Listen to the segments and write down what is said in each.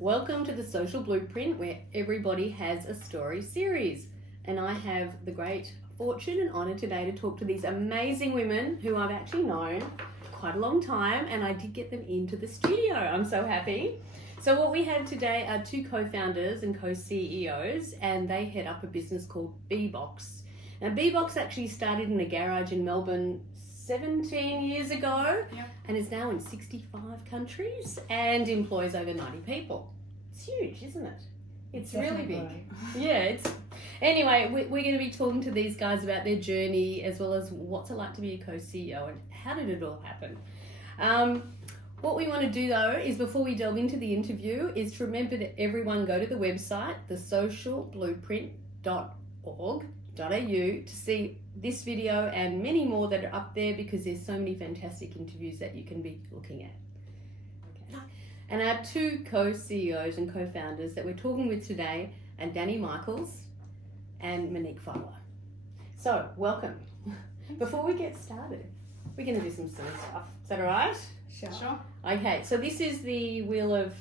Welcome to the Social Blueprint, where everybody has a story series. And I have the great fortune and honour today to talk to these amazing women who I've actually known quite a long time, and I did get them into the studio. I'm so happy. So what we have today are two co-founders and co-CEOs, and they head up a business called b.box. Now b.box actually started in a garage in Melbourne 17 years ago, and is now in 65 countries and employs over 90 people. It's huge, isn't it? It's really big. Yeah. Anyway, we're going to be talking to these guys about their journey, as well as what's it like to be a co-CEO and how did it all happen. What we want to do though is, before we delve into the interview, is to remember that everyone go to the website, thesocialblueprint.org.au, to see this video and many more that are up there, because there's so many fantastic interviews that you can be looking at. Okay. And our two co-CEOs and co-founders that we're talking with today are Danny Michaels and Monique Fowler. So, welcome. Before we get started, we're going to do some silly stuff. Is that all right? Sure. Okay, so this is the Wheel of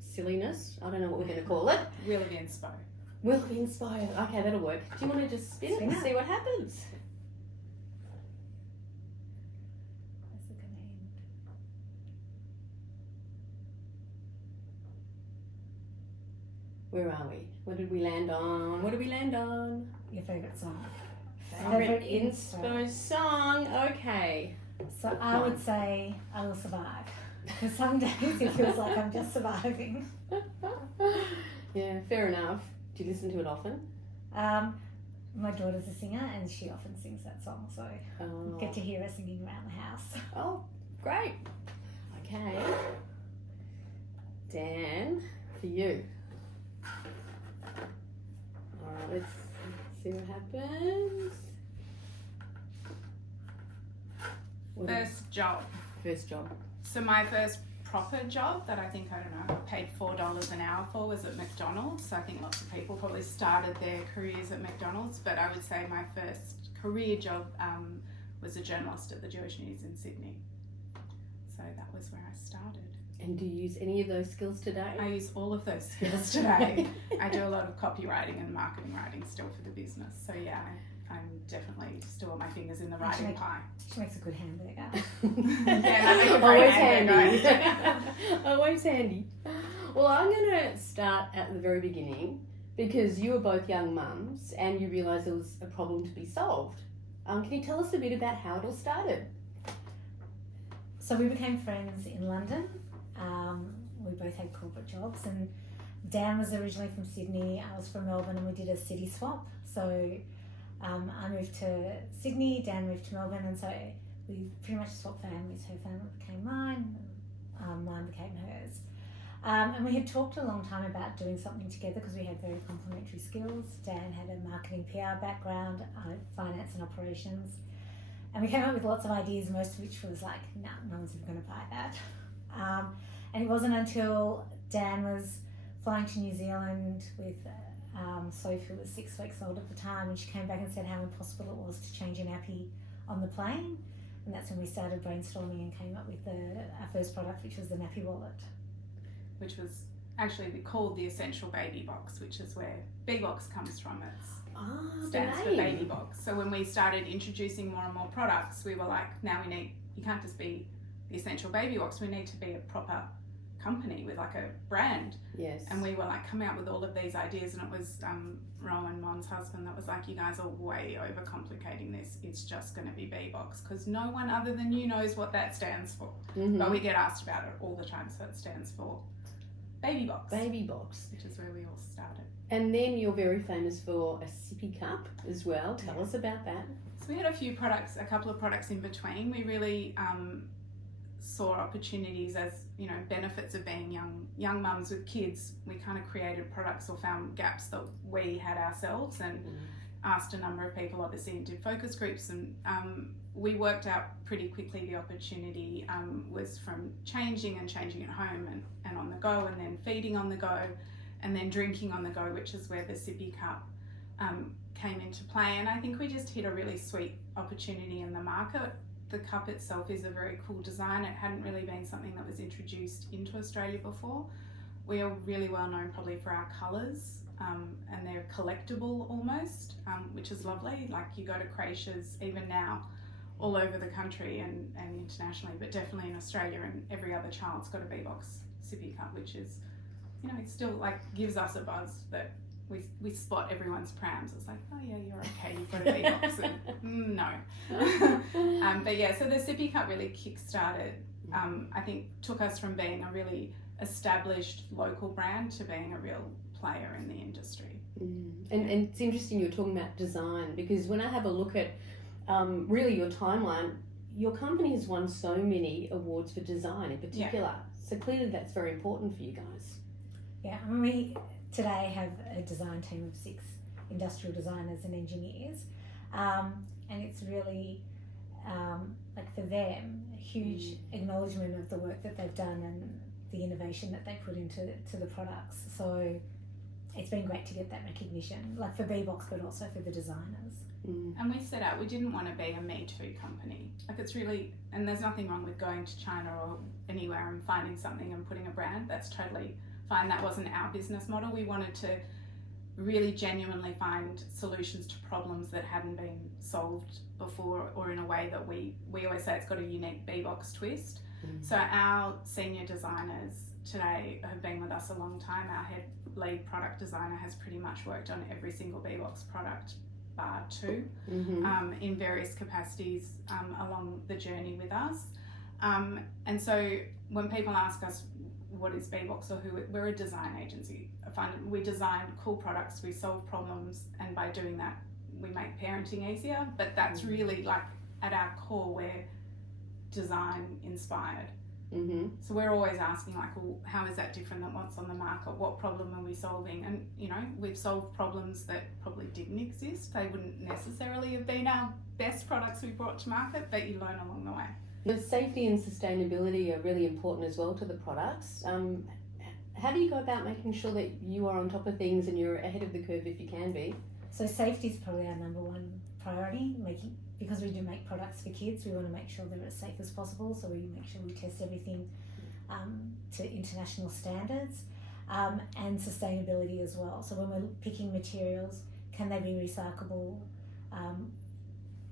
Silliness. I don't know what we're going to call it. Wheel of Inspo. Wheel of Inspire. Okay, that'll work. Do you want to just spin it and see what happens? That's a good name. Where are we? What did we land on? Your favourite song. Favourite inspo song. Okay. So I would say I Will Survive. Because some days it feels like I'm just surviving. Yeah, fair enough. Do you listen to it often? My daughter's a singer and she often sings that song, so get to hear her singing around the house. Oh, great. Okay. Dan, for you. All right, let's see what happens. First job. So my first proper job that I paid $4 an hour for was at McDonald's. So I think lots of people probably started their careers at McDonald's, but I would say my first career job was a journalist at the Jewish News in Sydney. So that was where I started. And do you use any of those skills today? I use all of those skills today. I do a lot of copywriting and marketing writing still for the business. So yeah, I'm definitely still got my fingers in the writing pie. She makes a good hamburger. Always handy. Always handy. Well, I'm going to start at the very beginning, because you were both young mums and you realised there was a problem to be solved. Can you tell us a bit about how it all started? So we became friends in London. We both had corporate jobs, and Dan was originally from Sydney, I was from Melbourne, and we did a city swap. So I moved to Sydney, Dan moved to Melbourne, and so we pretty much swapped families. Her family became mine, mine became hers. And we had talked a long time about doing something together because we had very complementary skills. Dan had a marketing PR background, finance and operations. And we came up with lots of ideas, most of which was like, no one's ever going to buy that. And it wasn't until Dan was flying to New Zealand with Sophie, who was 6 weeks old at the time, and she came back and said how impossible it was to change a nappy on the plane. And that's when we started brainstorming and came up with our first product, which was the nappy wallet. Which was actually called the Essential Baby Box, which is where b.box comes from. It stands for baby box. So when we started introducing more and more products, we were like, now you can't just be the Essential Baby Box, we need to be a proper company with like a brand. Yes. And we were like coming up with all of these ideas, and it was Rowan, Mon's husband, that was like, you guys are way overcomplicating this. It's just going to be b.box, because no one other than you knows what that stands for. Mm-hmm. But we get asked about it all the time, so it stands for baby box. Baby box. Which is where we all started. And then you're very famous for a sippy cup as well. Tell us about that. So we had a couple of products in between. We really saw opportunities as, benefits of being young mums with kids. We kind of created products or found gaps that we had ourselves, and asked a number of people, obviously, and did focus groups, and we worked out pretty quickly the opportunity was from changing at home and on the go, and then feeding on the go, and then drinking on the go, which is where the sippy cup came into play. And I think we just hit a really sweet opportunity in the market. The cup itself is a very cool design. It hadn't really been something that was introduced into Australia before. We are really well known probably for our colours, and they're collectible almost, which is lovely. Like you go to creches even now all over the country and internationally, but definitely in Australia, and every other child's got a b.box sippy cup, which is, it still like gives us a buzz that we spot everyone's prams. It's like, oh yeah, you're okay, you've got a b.box. And, no. But yeah, so the sippy cup really kick-started, I think took us from being a really established local brand to being a real player in the industry. And it's interesting you're talking about design, because when I have a look at really your timeline, your company has won so many awards for design in particular. So clearly that's very important for you guys. Yeah, I mean, we today have a design team of 6 industrial designers and engineers, and it's really like for them a huge acknowledgement of the work that they've done and the innovation that they put into the products. So it's been great to get that recognition, like for b.box, but also for the designers. And we set out, we didn't want to be a Me Too company. Like it's really, and there's nothing wrong with going to China or anywhere and finding something and putting a brand. That's totally fine. That wasn't our business model. We wanted to really genuinely find solutions to problems that hadn't been solved before, or in a way that we always say it's got a unique b.box twist. So our senior designers today have been with us a long time. Our head lead product designer has pretty much worked on every single b.box product bar 2 in various capacities along the journey with us. And so when people ask us what is b.box or who, we're a design agency. We design cool products, we solve problems, and by doing that we make parenting easier. But that's really like at our core, we're design inspired. So we're always asking like, well, how is that different than what's on the market? What problem are we solving? And we've solved problems that probably didn't exist. They wouldn't necessarily have been our best products we brought to market, but you learn along the way. The safety and sustainability are really important as well to the products. How do you go about making sure that you are on top of things and you're ahead of the curve if you can be? So safety is probably our number one priority, because we do make products for kids, we want to make sure they're as safe as possible. So we make sure we test everything to international standards, and sustainability as well. So when we're picking materials, can they be recyclable?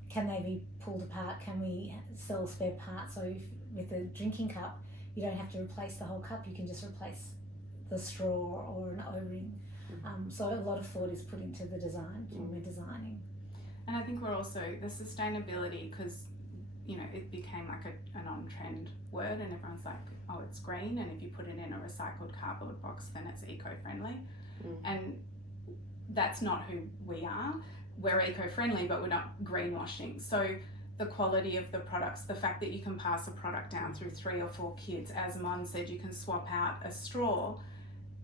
Can they be pulled apart? Can we sell spare parts? So with a drinking cup, you don't have to replace the whole cup, you can just replace the straw or an O-ring. So a lot of thought is put into the design when we're designing. And I think we're also, the sustainability, because it became like an on-trend word, and everyone's like, oh, it's green, and if you put it in a recycled cardboard box, then it's eco-friendly. And that's not who we are. We're eco-friendly, but we're not greenwashing. So the quality of the products, the fact that you can pass a product down through 3 or 4 kids, as Mon said, you can swap out a straw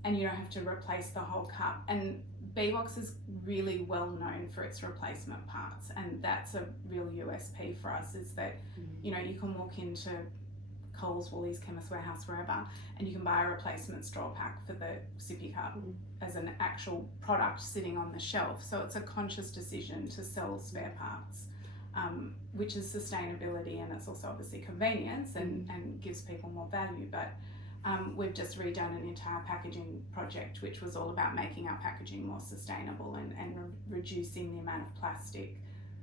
and you don't have to replace the whole cup. And b.box is really well known for its replacement parts, and that's a real USP for us, is that you can walk into Coles, Woolies, Chemist Warehouse, wherever, and you can buy a replacement straw pack for the sippy cup as an actual product sitting on the shelf. So it's a conscious decision to sell spare parts, which is sustainability, and it's also obviously convenience and gives people more value. But we've just redone an entire packaging project, which was all about making our packaging more sustainable and reducing the amount of plastic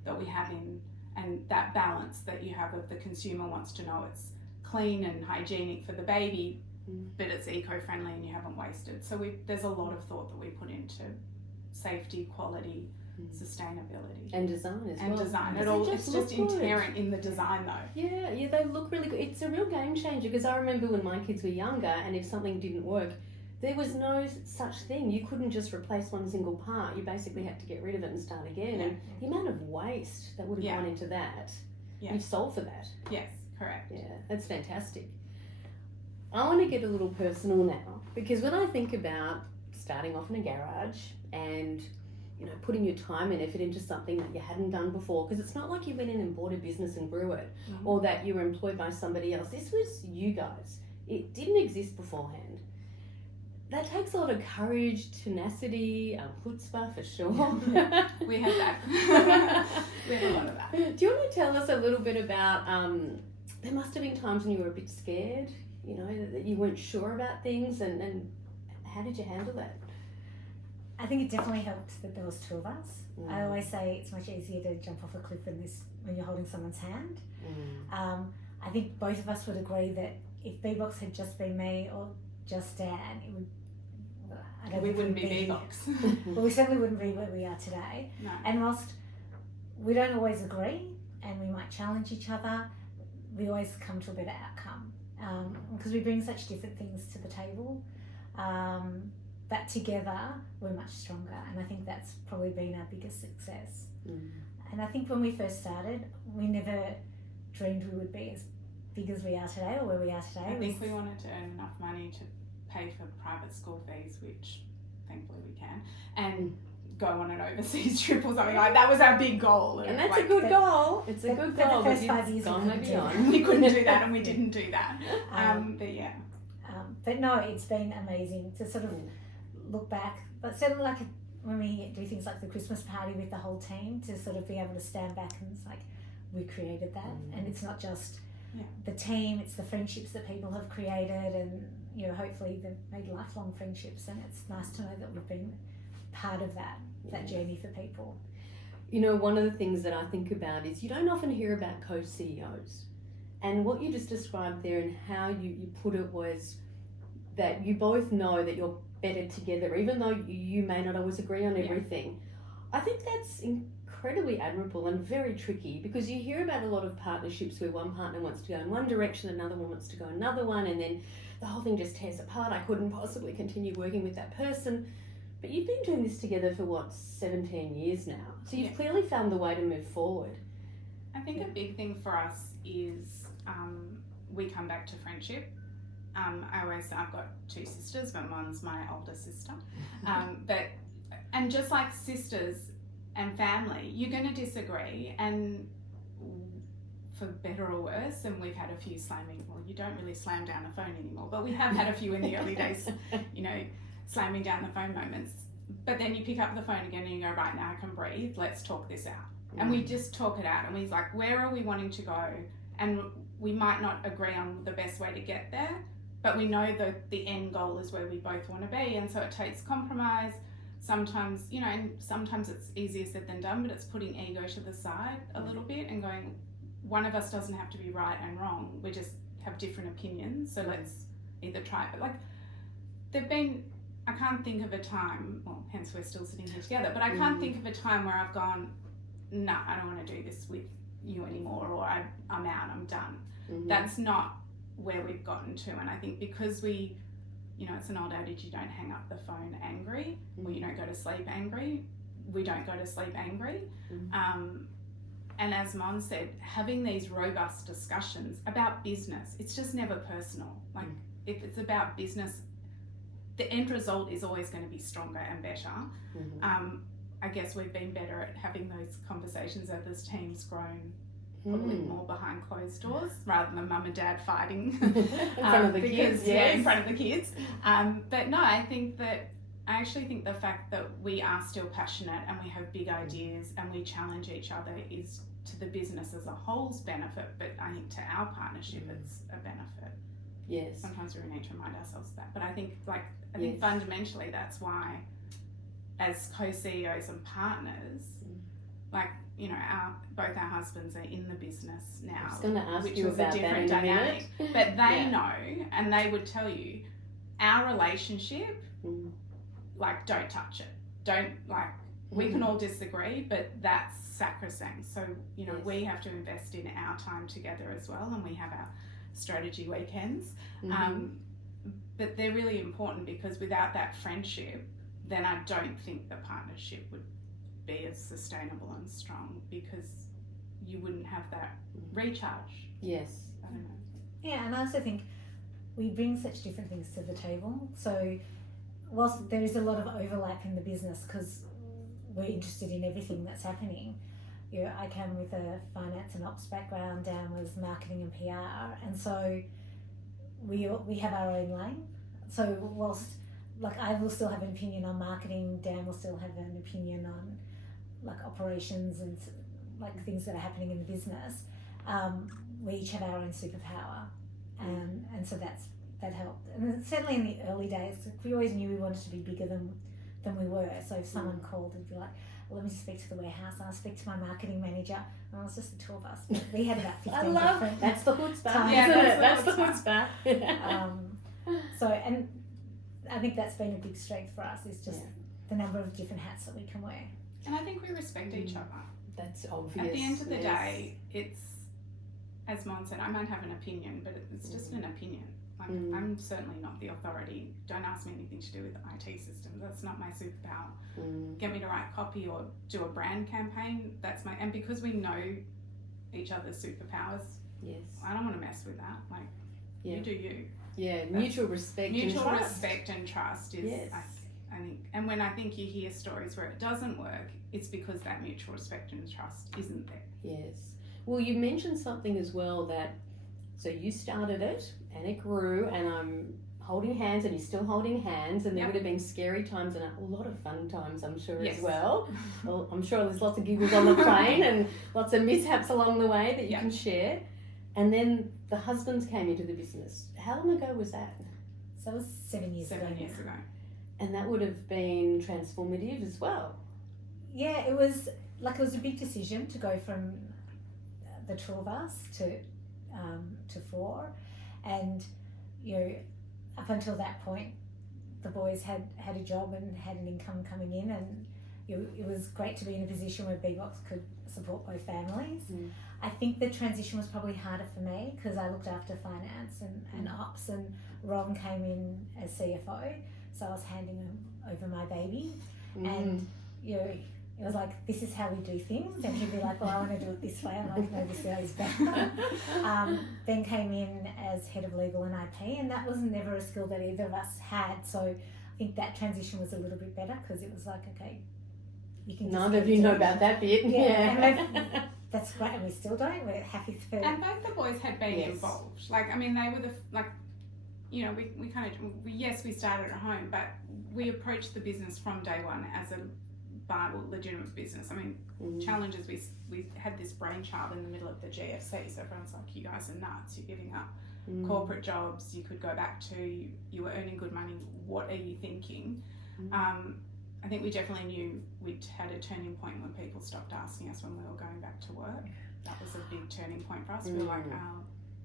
that we have in, and that balance that you have of the consumer wants to know it's clean and hygienic for the baby, but it's eco-friendly and you haven't wasted. So there's a lot of thought that we put into safety, quality, sustainability, and design as well. And design. It's just good. inherent in the design though. Yeah, they look really good. It's a real game changer, because I remember when my kids were younger, and if something didn't work, there was no such thing. You couldn't just replace one single part. You basically had to get rid of it and start again. And the amount of waste that would have gone into that, you've solved for that. Yes, correct. Yeah, that's fantastic. I want to get a little personal now, because when I think about starting off in a garage and putting your time and effort into something that you hadn't done before, because it's not like you went in and bought a business and grew it, or that you were employed by somebody else. This was you guys. It didn't exist beforehand. That takes a lot of courage, tenacity, chutzpah for sure. We had that. We had a lot of that. Do you want to tell us a little bit about, there must have been times when you were a bit scared, that you weren't sure about things, and How did you handle that? I think it definitely helped that there was two of us. Mm. I always say it's much easier to jump off a cliff when you're holding someone's hand. Mm. I think both of us would agree that if b.box had just been me or just Dan, it would. We wouldn't be b.box. But we certainly wouldn't be where we are today. No. And whilst we don't always agree and we might challenge each other, we always come to a better outcome because we bring such different things to the table. But together we're much stronger, and I think that's probably been our biggest success. And I think when we first started, we never dreamed we would be as big as we are today or where we are today. I think we wanted to earn enough money to pay for private school fees, which thankfully we can, and go on an overseas trip or something like that. Was our big goal. And that's a good goal. It's a good goal. The first 5 years we couldn't do that, and we didn't do that. But yeah. But no, it's been amazing to sort of look back. But certainly, like when we do things like the Christmas party with the whole team, to sort of be able to stand back and it's like we created that, and it's not just the team; it's the friendships that people have created, and hopefully they've made lifelong friendships. And it's nice to know that we've been part of that journey for people. One of the things that I think about is you don't often hear about co-CEOs, and what you just described there and how you put it was that you both know that you're better together, even though you may not always agree on everything. I think that's incredibly admirable and very tricky, because you hear about a lot of partnerships where one partner wants to go in one direction, another one wants to go another one, and then the whole thing just tears apart. I couldn't possibly continue working with that person. But you've been doing this together for 17 years now, so you've clearly found the way to move forward. I think a big thing for us is we come back to friendship. I always say I've got two sisters, but one's my older sister. And just like sisters and family, you're going to disagree, and for better or worse, and we've had a few you don't really slam down a phone anymore, but we have had a few in the early days, slamming down the phone moments. But then you pick up the phone again and you go, right, now I can breathe, let's talk this out. And we just talk it out, and we're like, where are we wanting to go? And we might not agree on the best way to get there, but we know that the end goal is where we both want to be. And so it takes compromise. Sometimes, and sometimes it's easier said than done, but it's putting ego to the side a little bit and going, one of us doesn't have to be right and wrong. We just have different opinions. So let's either try it. But I can't think of a time, well, hence we're still sitting here together, but I can't think of a time where I've gone, no, I don't want to do this with you anymore, or I'm out, I'm done. That's not where we've gotten to. And I think because we, it's an old adage, you don't hang up the phone angry, or you don't go to sleep angry. We don't go to sleep angry. And as Mon said, having these robust discussions about business, it's just never personal. Like if it's about business, the end result is always going to be stronger and better. I guess we've been better at having those conversations as this team's grown, probably more behind closed doors rather than mum and dad fighting in front of the kids. In front of the kids. But no, I actually think the fact that we are still passionate and we have big ideas and we challenge each other is to the business as a whole's benefit, but I think to our partnership it's a benefit. Yes. Sometimes we need to remind ourselves of that. But I think fundamentally that's why, as co-CEOs and partners, both our husbands are in the business now. I was going to ask which you is about a different that in dynamic. a minute. But they know, and they would tell you, our relationship, don't touch it. Don't we can all disagree, but that's sacrosanct. So we have to invest in our time together as well, and we have our strategy weekends. But they're really important, because without that friendship, then I don't think the partnership would be as sustainable and strong, because you wouldn't have that recharge. Yes. I don't know. Yeah, and I also think we bring such different things to the table. So whilst there is a lot of overlap in the business, because we're interested in everything that's happening, I came with a finance and ops background, Dan was marketing and PR, and so we have our own lane. So whilst I will still have an opinion on marketing, Dan will still have an opinion on operations and things that are happening in the business. We each have our own superpower, and so that helped. And certainly in the early days, we always knew we wanted to be bigger than we were. So if someone called, it'd be like, well, let me speak to the warehouse, and I'll speak to my marketing manager. And it was just the two of us. But we had about 15 I love different that's the chutzpah, times. isn't Yeah, it? That's the chutzpah. So, and I think that's been a big strength for us, is just the number of different hats that we can wear. And I think we respect each other. That's obvious. At the end of the yes. day, it's, as Mon said, I might have an opinion, but it's just an opinion. Like, I'm certainly not the authority. Don't ask me anything to do with IT systems. That's not my superpower. Get me to write copy or do a brand campaign. That's my, and because we know each other's superpowers, Yes. I don't want to mess with that. Like, you do you. Yeah, mutual respect and trust. Respect and trust is, Yes. I think, and when I think you hear stories where it doesn't work, it's because that mutual respect and trust isn't there. Yes. Well, you mentioned something as well that, so you started it and it grew, and I'm holding hands and you're still holding hands, and there would have been scary times and a lot of fun times, I'm sure, as well. Well, I'm sure there's lots of giggles on the plane and lots of mishaps along the way that you can share. And then the husbands came into the business. How long ago was that? So it was 7 years ago. 7 years ago. And that would have been transformative as well. Yeah, it was a big decision to go from the two of us to 4, and up until that point, the boys had a job and had an income coming in, and it was great to be in a position where b.box could support both families. I think the transition was probably harder for me because I looked after finance and ops, and Ron came in as CFO, so I was handing him over my baby, and it was like, this is how we do things, and he'd be like, well, I want to do it this way. I'm like, no, this way is better. Ben came in as head of legal and IP, and that was never a skill that either of us had, so I think that transition was a little bit better because it was like, okay, you can none of you know about that bit. And that's great, and we still don't. We're happy for. And both the boys had been involved. Like, I mean, they were we kind of, yes, we started at home, but we approached the business from day one as a viable, legitimate business. I mean, challenges, we had this brainchild in the middle of the GFC, so everyone's like, you guys are nuts, you're giving up corporate jobs you could go back to, you were earning good money, what are you thinking? I think we definitely knew we'd had a turning point when people stopped asking us when we were going back to work. That was a big turning point for us. We were like,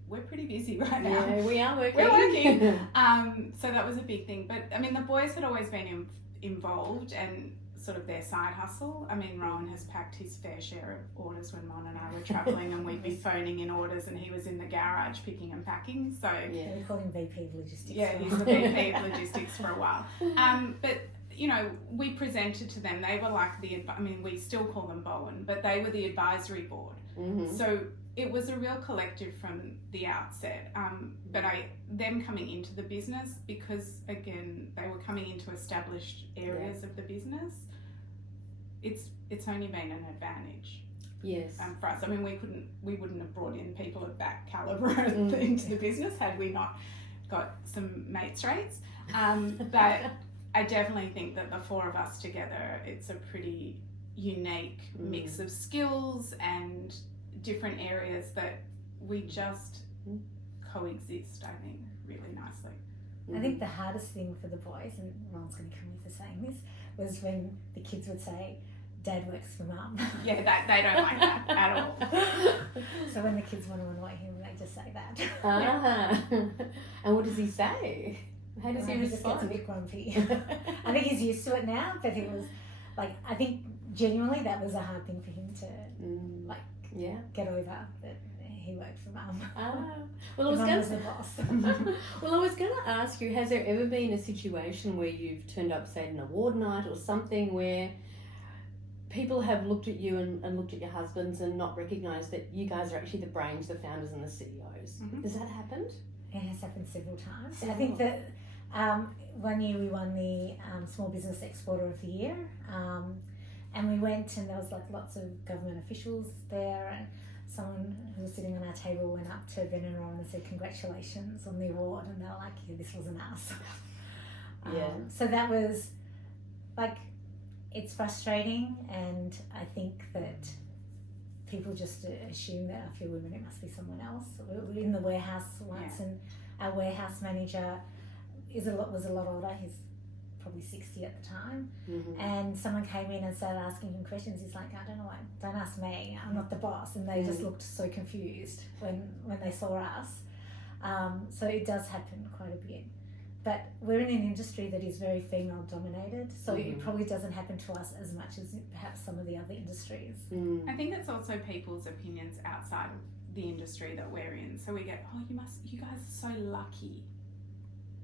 we're pretty busy right now. Yeah, we are working. We're working. So that was a big thing. But I mean, the boys had always been involved and sort of their side hustle. I mean, Rowan has packed his fair share of orders when Mon and I were travelling, and we'd be phoning in orders, and he was in the garage picking and packing. So we call him VP of Logistics. Yeah, he's the VP of Logistics for a while. But we presented to them. They were like we still call them Bowen, but they were the advisory board. So it was a real collective from the outset. But them coming into the business, because again, they were coming into established areas of the business, it's only been an advantage. Yes. For us. I mean, we wouldn't have brought in people of that calibre into the business had we not got some mates rates. But I definitely think that the 4 of us together, it's a pretty unique mix of skills and different areas that we just coexist, I think, really nicely. I think the hardest thing for the boys, and Ron's going to kill me for saying this, was when the kids would say, Dad works for Mum. Yeah, they don't like that at all. So when the kids want to annoy him, they just say that. And what does he say? How does he respond? He just gets a bit grumpy. I think he's used to it now, but it was like, I think genuinely that was a hard thing for him to get over, that he worked for Mum. Well, Mum was the boss. Well, I was going to ask you, has there ever been a situation where you've turned up, say, at an award night or something where people have looked at you and looked at your husbands and not recognised that you guys are actually the brains, the founders and the CEOs? Has that happened? It has happened several times. I think that one year we won the Small Business Exporter of the Year, and we went, and there was like lots of government officials there, and someone who was sitting on our table went up to Ben and Ron and said congratulations on the award, and they were like, yeah, this wasn't us. So that was like, it's frustrating, and I think that people just assume that if you're women it must be someone else. We were in the warehouse once and Our warehouse manager was a lot older. He's probably 60 at the time. Mm-hmm. And someone came in and started asking him questions. He's like, I don't know, don't ask me. I'm not the boss. And they just looked so confused when they saw us. So it does happen quite a bit. But we're in an industry that is very female dominated, so it probably doesn't happen to us as much as perhaps some of the other industries. I think it's also people's opinions outside of the industry that we're in. So we get, oh, you guys are so lucky.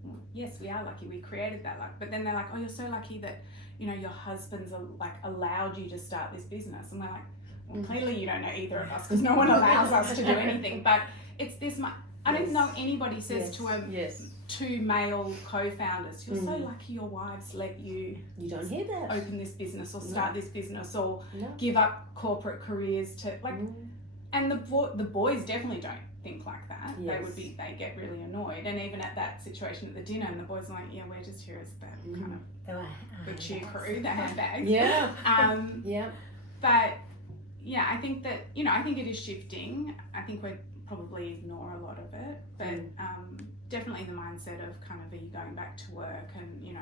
Well, yes, we are lucky. We created that luck. But then they're like, oh, you're so lucky that, you know, your husband's like allowed you to start this business. And we're like, well, clearly you don't know either of us because no one allows us to do anything. But it's this much. I don't know anybody says to two male co-founders, you're so lucky your wives let you don't hear that, open this business or start this business or give up corporate careers to like and the boys definitely don't think like that. They get really annoyed, and even at that situation at the dinner, and the boys are like, yeah, we're just here as the kind of the cheer crew, the handbags. But yeah, I think that, you know, I think it is shifting. I think we're probably ignore a lot of it, but definitely the mindset of kind of, are you going back to work, and, you know,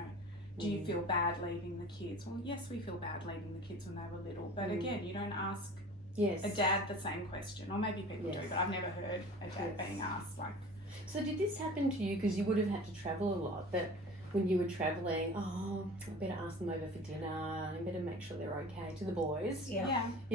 do you feel bad leaving the kids? Well, yes, we feel bad leaving the kids when they were little, but again, you don't ask a dad the same question, or maybe people do, but I've never heard a dad being asked like. So did this happen to you, because you would have had to travel a lot, that when you were travelling, oh, I better ask them over for dinner, I better make sure they're okay, to the boys. You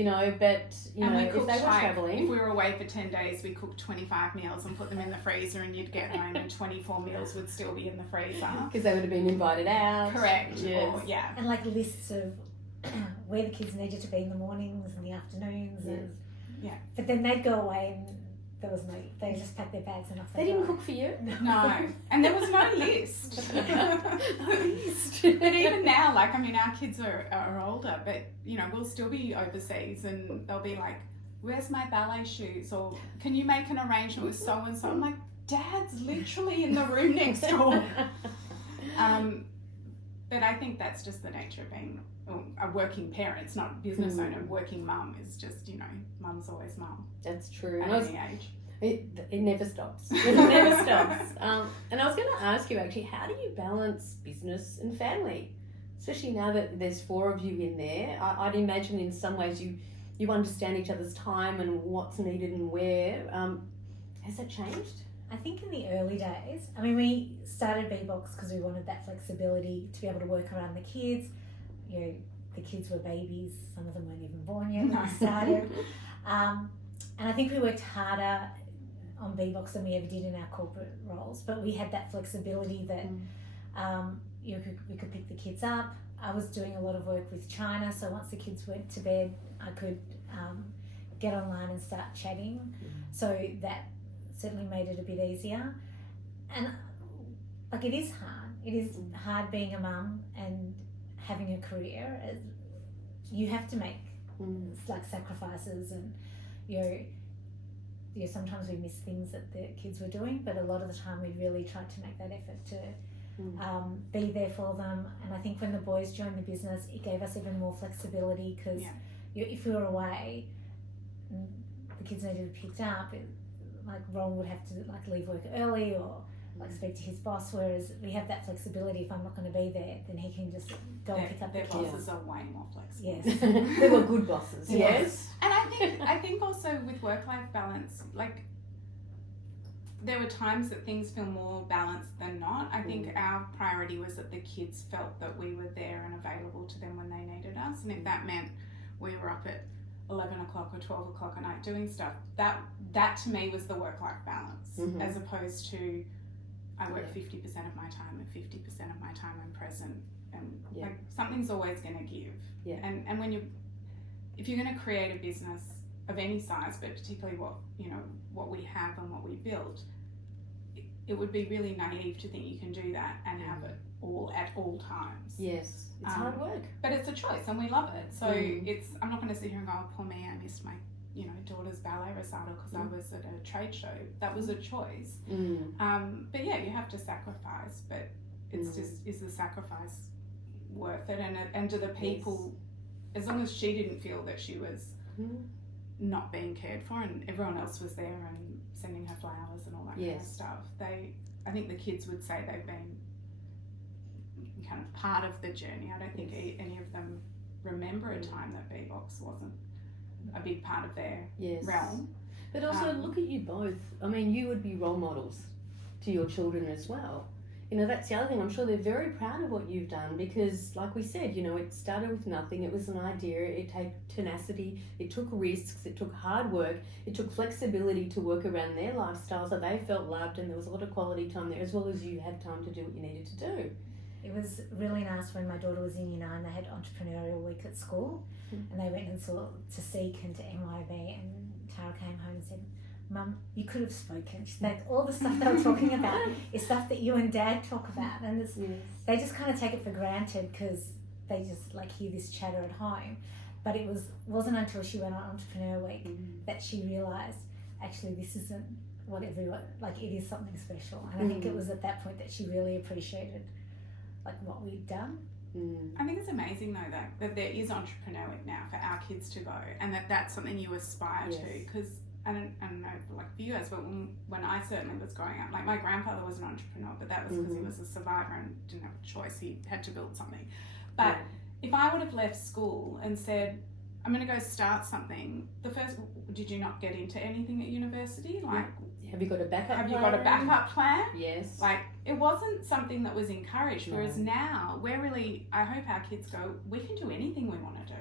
know, but, you know, if they were travelling. If we were away for 10 days, we cooked 25 meals and put them in the freezer, and you'd get home and 24 meals would still be in the freezer. Because they would have been invited out. Correct. Yes. Or, and like lists of where the kids needed to be in the mornings and the afternoons. But then they'd go away and they just packed their bags and off they didn't cook for you? No. And there was no list. But even now, like, I mean, our kids are older, but, you know, we'll still be overseas and they'll be like, where's my ballet shoes? Or can you make an arrangement with so-and-so? I'm like, Dad's literally in the room next door. But I think that's just the nature of being a working parent. It's not business owner. Working mum is just, you know, mum's always mum. That's true. At any age. It never stops. It never stops. And I was going to ask you, actually, how do you balance business and family? Especially now that there's 4 of you in there. I'd imagine in some ways you understand each other's time and what's needed and where. Has that changed? I think in the early days, I mean, we started b.box because we wanted that flexibility to be able to work around the kids. You know, the kids were babies. Some of them weren't even born yet when we started. And I think we worked harder on b.box than we ever did in our corporate roles. But we had that flexibility that we could pick the kids up. I was doing a lot of work with China, so once the kids went to bed, I could get online and start chatting. So that certainly made it a bit easier. And like, it is hard. It is hard being a mum and having a career. You have to make like sacrifices, and sometimes we miss things that the kids were doing, but a lot of the time we really tried to make that effort to be there for them. And I think when the boys joined the business, it gave us even more flexibility, because if we were away and the kids needed to be picked up, like Ron would have to like leave work early or like speak to his boss, whereas we have that flexibility. If I'm not going to be there, then he can just go and pick up the kids. Their bosses are way more flexible. Yes. They were good bosses. Yes. And I think also with work-life balance, like, there were times that things feel more balanced than not. I think our priority was that the kids felt that we were there and available to them when they needed us, and if that meant we were up at 11 o'clock or 12 o'clock at night doing stuff, that to me was the work-life balance, as opposed to I work 50% of my time and 50% of my time I'm present, and like, something's always going to give. And when if you're going to create a business of any size, but particularly what we have and what we built, it would be really naive to think you can do that and have it all at all times. Yes, it's hard work, but it's a choice and we love it. So I'm not going to sit here and go, oh, poor me, I missed my daughter's ballet recital because I was at a trade show. That was a choice. But yeah, you have to sacrifice, but it's just, is the sacrifice worth it? And do the people, as long as she didn't feel that she was not being cared for and everyone else was there and sending her flowers and all that kind of stuff. I think the kids would say they've been kind of part of the journey. I don't think any of them remember a time that b.box wasn't a big part of their realm. But also look at you both. I mean, you would be role models to your children as well. You know, that's the other thing. I'm sure they're very proud of what you've done because, like we said, you know, it started with nothing. It was an idea. It took tenacity. It took risks. It took hard work. It took flexibility to work around their lifestyle so they felt loved and there was a lot of quality time there as well as you had time to do what you needed to do. It was really nice when my daughter was in Year 9, they had entrepreneurial week at school and they went and saw to Seek and to MYB and Tara came home and said, Mum, you could have spoken. She's like, all the stuff they were talking about is stuff that you and Dad talk about. And they just kind of take it for granted because they just like hear this chatter at home. But it wasn't until she went on Entrepreneur Week that she realised, actually, this isn't what everyone, like it is something special. And I think it was at that point that she really appreciated like what we'd done. I think it's amazing though that there is Entrepreneur Week now for our kids to go and that's something you aspire to because I don't know like for you guys, but when I certainly was growing up, like my grandfather was an entrepreneur, but that was because he was a survivor and didn't have a choice. He had to build something. But if I would have left school and said, I'm going to go start something, did you not get into anything at university? Like, have you got a backup plan? Have you got a backup plan? Yes. Like, it wasn't something that was encouraged, whereas now we're really, I hope our kids go, we can do anything we want to do.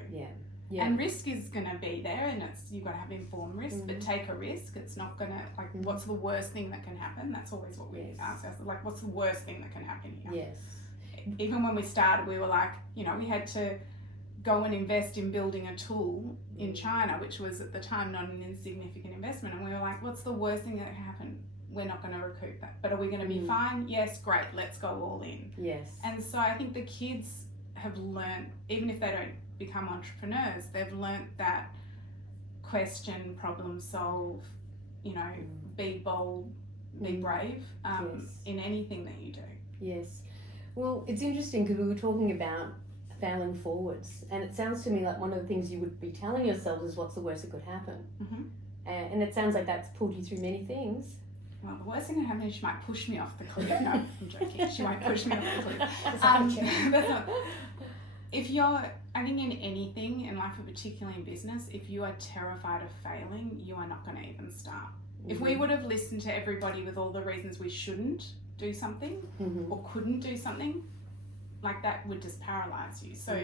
Yeah. And risk is going to be there, and you've got to have informed risk, but take a risk. It's not going to, like, what's the worst thing that can happen? That's always what we ask ourselves, like, what's the worst thing that can happen here? Yes. Even when we started, we were like, you know, we had to go and invest in building a tool in China, which was at the time not an insignificant investment. And we were like, what's the worst thing that can happen? We're not going to recoup that. But are we going to be fine? Yes, great. Let's go all in. Yes. And so I think the kids have learned, even if they don't become entrepreneurs, they've learnt that question, problem solve, you know, be bold, be brave in anything that you do. Yes. Well, it's interesting because we were talking about failing forwards, and it sounds to me like one of the things you would be telling yourselves is what's the worst that could happen. And it sounds like that's pulled you through many things. Well, the worst thing that happened is she might push me off the cliff. No, I'm joking. She won't push me off the cliff. If you're, I think in anything in life, but particularly in business, if you are terrified of failing, you are not going to even start. If we would have listened to everybody with all the reasons we shouldn't do something or couldn't do something, like that would just paralyze you. So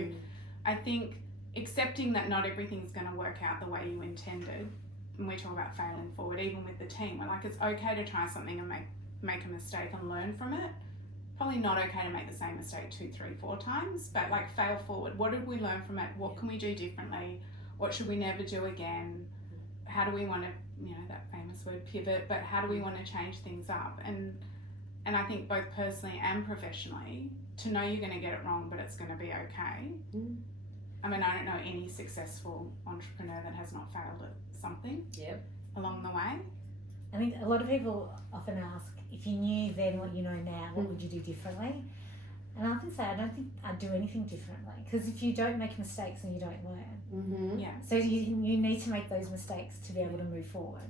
I think accepting that not everything's going to work out the way you intended, when we talk about failing forward, even with the team, we're like, it's okay to try something and make a mistake and learn from it. Probably not okay to make the same mistake 2, 3, 4 times, but like fail forward. What did we learn from it? What can we do differently? What should we never do again? How do we want to, you know, that famous word pivot, but how do we want to change things up? And I think both personally and professionally, to know you're going to get it wrong, but it's going to be okay. I mean, I don't know any successful entrepreneur that has not failed at something along the way. I think a lot of people often ask, if you knew then what you know now, what would you do differently? And I often say, I don't think I'd do anything differently, because if you don't make mistakes, then you don't learn. So you need to make those mistakes to be able to move forward.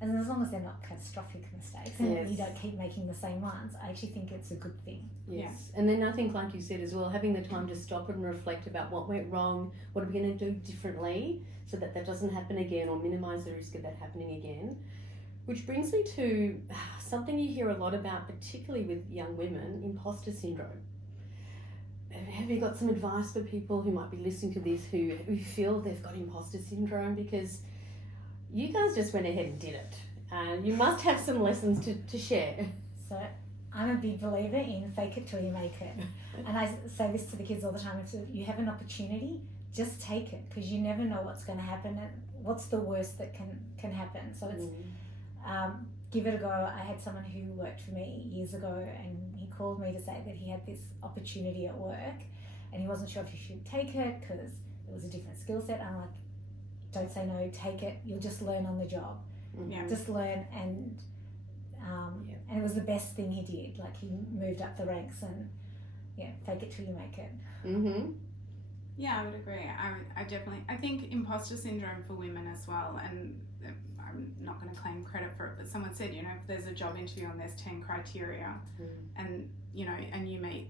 And as long as they're not catastrophic mistakes and you don't keep making the same ones, I actually think it's a good thing. Yes. And then I think, like you said as well, having the time to stop and reflect about what went wrong, what are we going to do differently so that that doesn't happen again, or minimise the risk of that happening again. Which brings me to something you hear a lot about, particularly with young women, imposter syndrome. Have you got some advice for people who might be listening to this who feel they've got imposter syndrome? Because you guys just went ahead and did it. You must have some lessons to share. So I'm a big believer in fake it till you make it. And I say this to the kids all the time. If you have an opportunity, just take it, because you never know what's going to happen and what's the worst that can happen. So it's give it a go. I had someone who worked for me years ago, and he called me to say that he had this opportunity at work and he wasn't sure if he should take it because it was a different skill set. I'm like, don't say no, take it. You'll just learn on the job. Just learn, and it was the best thing he did. Like, he moved up the ranks, and fake it till you make it. Yeah, I would agree. I definitely, I think imposter syndrome for women as well, and I'm not going to claim credit for it, but someone said, you know, if there's a job interview and there's 10 criteria and, you know, and you meet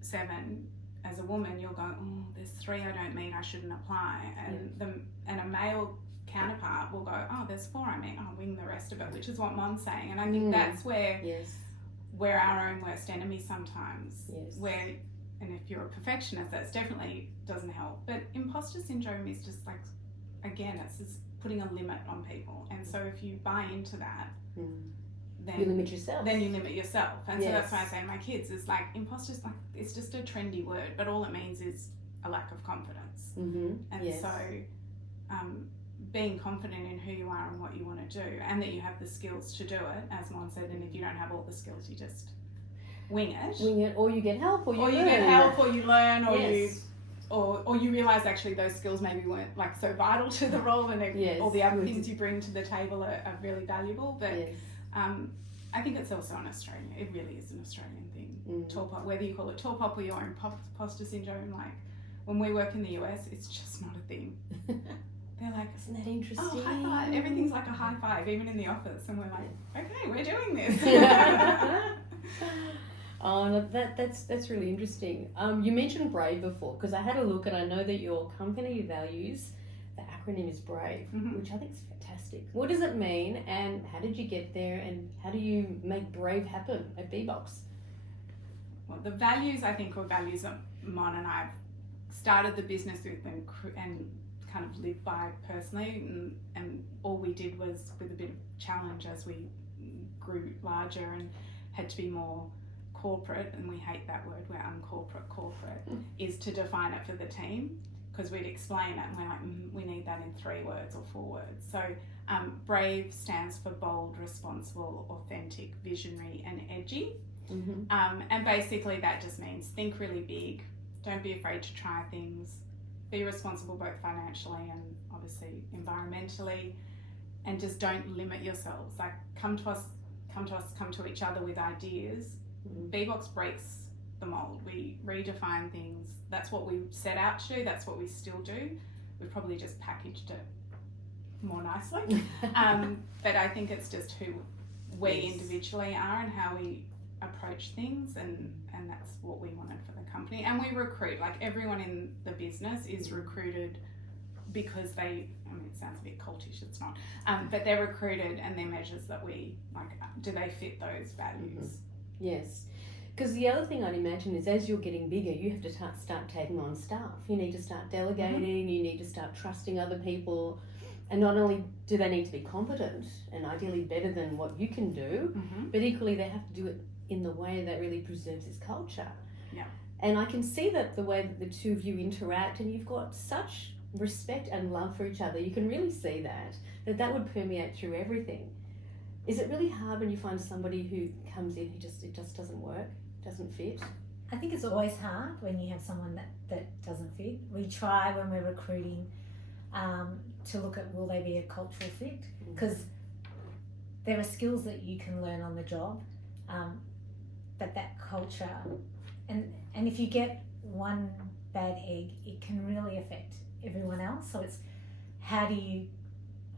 7 as a woman, you'll go, oh, there's 3 I don't meet, I shouldn't apply. And and a male counterpart will go, oh, there's 4 I meet, I'll wing the rest of it, which is what Mom's saying. And I think that's where we're our own worst enemy sometimes. Where, and if you're a perfectionist, that's definitely doesn't help. But imposter syndrome is just like, again, it's just putting a limit on people. And so if you buy into that, then you limit yourself. Then you limit yourself. And so that's why I say to my kids, it's like, imposters, like, it's just a trendy word, but all it means is a lack of confidence. And so being confident in who you are and what you want to do, and that you have the skills to do it, as Mon said, and if you don't have all the skills, you just wing it, or you get help, or you learn, or you realize actually those skills maybe weren't like so vital to the role, and all the other things you bring to the table are really valuable. But I think it's also an Australian, it really is an Australian thing. Tall pop, whether you call it tall pop or your own imposter syndrome, like when we work in the US, it's just not a thing. They're like, isn't that interesting? Oh, high five. Everything's like a high five, even in the office. And we're like, okay, we're doing this. Oh, no, that's really interesting. You mentioned BRAVE before, because I had a look and I know that your company values, the acronym is BRAVE, which I think is fantastic. What does it mean, and how did you get there, and how do you make BRAVE happen at b.box? Well, the values, I think, were values that Mon and I started the business with and kind of lived by personally, and all we did was, with a bit of challenge as we grew larger and had to be more corporate, and we hate that word, we're corporate, is to define it for the team, because we'd explain it and we're like, we need that in 3 words or 4 words. So BRAVE stands for bold, responsible, authentic, visionary and edgy. And basically that just means think really big, don't be afraid to try things, be responsible both financially and obviously environmentally, and just don't limit yourselves. Like come to each other with ideas. b.box breaks the mold. We redefine things. That's what we set out to do. That's what we still do. We've probably just packaged it more nicely. But I think it's just who we individually are and how we approach things, and that's what we wanted for the company. And we recruit, like everyone in the business is recruited because they, I mean, it sounds a bit cultish, it's not, but they're recruited and they're measures that we, like, do they fit those values? Yes, because the other thing I'd imagine is as you're getting bigger, you have to start taking on staff. You need to start delegating, you need to start trusting other people, and not only do they need to be competent and ideally better than what you can do, but equally they have to do it in the way that really preserves its culture. And I can see that the way that the two of you interact, and you've got such respect and love for each other, you can really see that would permeate through everything. Is it really hard when you find somebody who comes in who it just doesn't work, doesn't fit? I think it's always hard when you have someone that doesn't fit. We try when we're recruiting to look at, will they be a cultural fit? Because there are skills that you can learn on the job, but that culture, and if you get one bad egg, it can really affect everyone else. So it's how do you,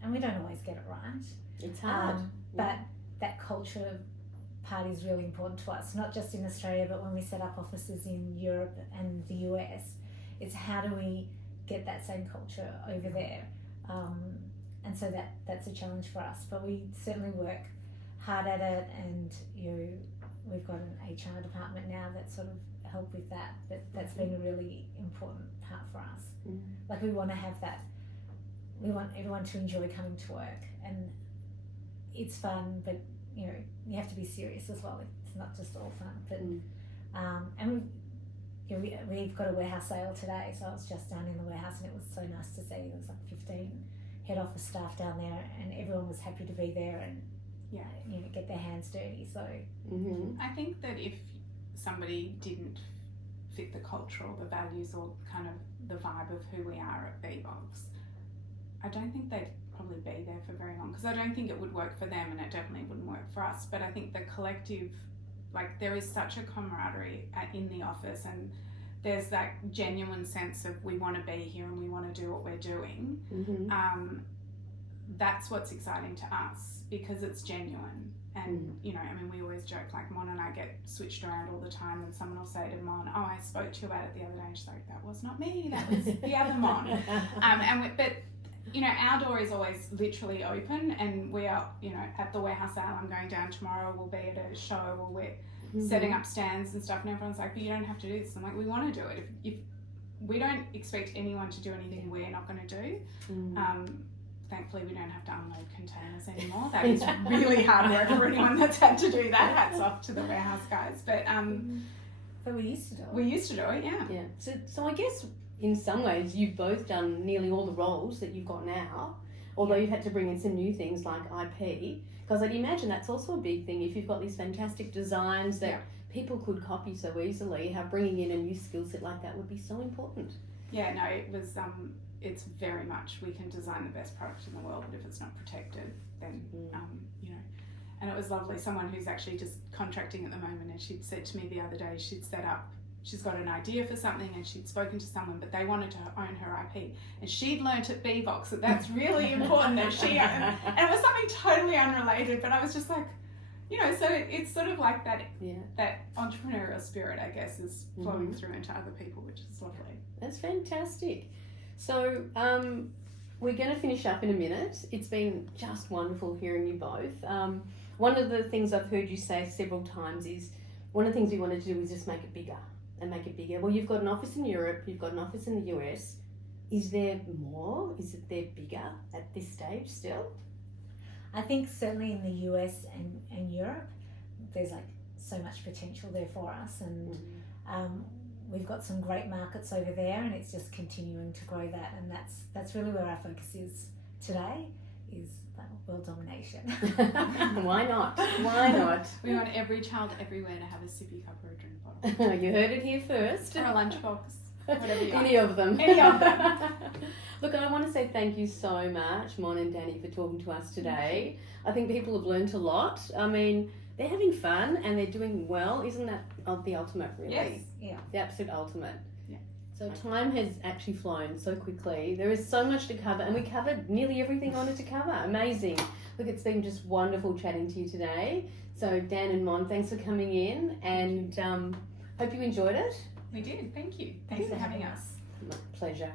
and we don't always get it right. It's hard. But that culture part is really important to us, not just in Australia, but when we set up offices in Europe and the US, it's how do we get that same culture over there? And so that's a challenge for us, but we certainly work hard at it, and we've got an HR department now that sort of help with that, but that's been a really important part for us. Like we want to have that, we want everyone to enjoy coming to work, and it's fun, but you have to be serious as well. It's not just all fun, but and we've got a warehouse sale today, so I was just down in the warehouse and it was so nice to see. There was like 15 head office staff down there, and everyone was happy to be there and get their hands dirty. So I think that if somebody didn't fit the culture or the values or kind of the vibe of who we are at b.box, I don't think they'd probably be there for very long, because I don't think it would work for them, and it definitely wouldn't work for us. But I think the collective, like there is such a camaraderie in the office, and there's that genuine sense of we want to be here and we want to do what we're doing, that's what's exciting to us because it's genuine. And, you know, I mean, we always joke, like, Mon and I get switched around all the time, and someone will say to Mon, oh, I spoke to you about it the other day. And she's like, that was not me, that was the other Mon. But, you know, our door is always literally open, and we are, you know, at the warehouse sale. I'm going down tomorrow, we'll be at a show, or we're setting up stands and stuff, and everyone's like, but you don't have to do this. I'm like, we want to do it. If we don't expect anyone to do anything we're not going to do. Thankfully, we don't have to unload containers anymore. That is really hard work for anyone that's had to do that. Hats off to the warehouse guys. But we used to do it. We used to do it, yeah. Yeah. So I guess in some ways you've both done nearly all the roles that you've got now, although you've had to bring in some new things like IP. Because I'd imagine that's also a big thing. If you've got these fantastic designs that people could copy so easily, how bringing in a new skill set like that would be so important. Yeah, no, it was... it's very much, we can design the best product in the world, but if it's not protected, then, you know. And it was lovely, someone who's actually just contracting at the moment, and she'd said to me the other day, she's got an idea for something, and she'd spoken to someone, but they wanted to own her IP. And she'd learnt at b.box that that's really important, that and it was something totally unrelated, but I was just like, you know, so it's sort of like that entrepreneurial spirit, I guess, is flowing through into other people, which is lovely. That's fantastic. So we're going to finish up in a minute. It's been just wonderful hearing you both. One of the things I've heard you say several times is one of the things we wanted to do was just make it bigger and make it bigger. Well, you've got an office in Europe, you've got an office in the US. Is there more? Is it there bigger at this stage still? I think certainly in the US and Europe, there's like so much potential there for us, and we've got some great markets over there, and it's just continuing to grow that, and that's really where our focus is today, is world domination. Why not? Why not? We want every child everywhere to have a sippy cup or a drink bottle. You heard it here first. Or a lunchbox. Whatever you Any of them. Any of them. Look, I want to say thank you so much, Mon and Danny, for talking to us today. I think people have learnt a lot. I mean, they're having fun and they're doing well. Isn't that the ultimate, really? Yes. Yeah. The absolute ultimate. Yeah. So time has actually flown so quickly. There is so much to cover, and we covered nearly everything I wanted to cover. Amazing. Look, it's been just wonderful chatting to you today. So Dan and Mon, thanks for coming in, and hope you enjoyed it. We did. Thank you. Thanks for having us. My pleasure.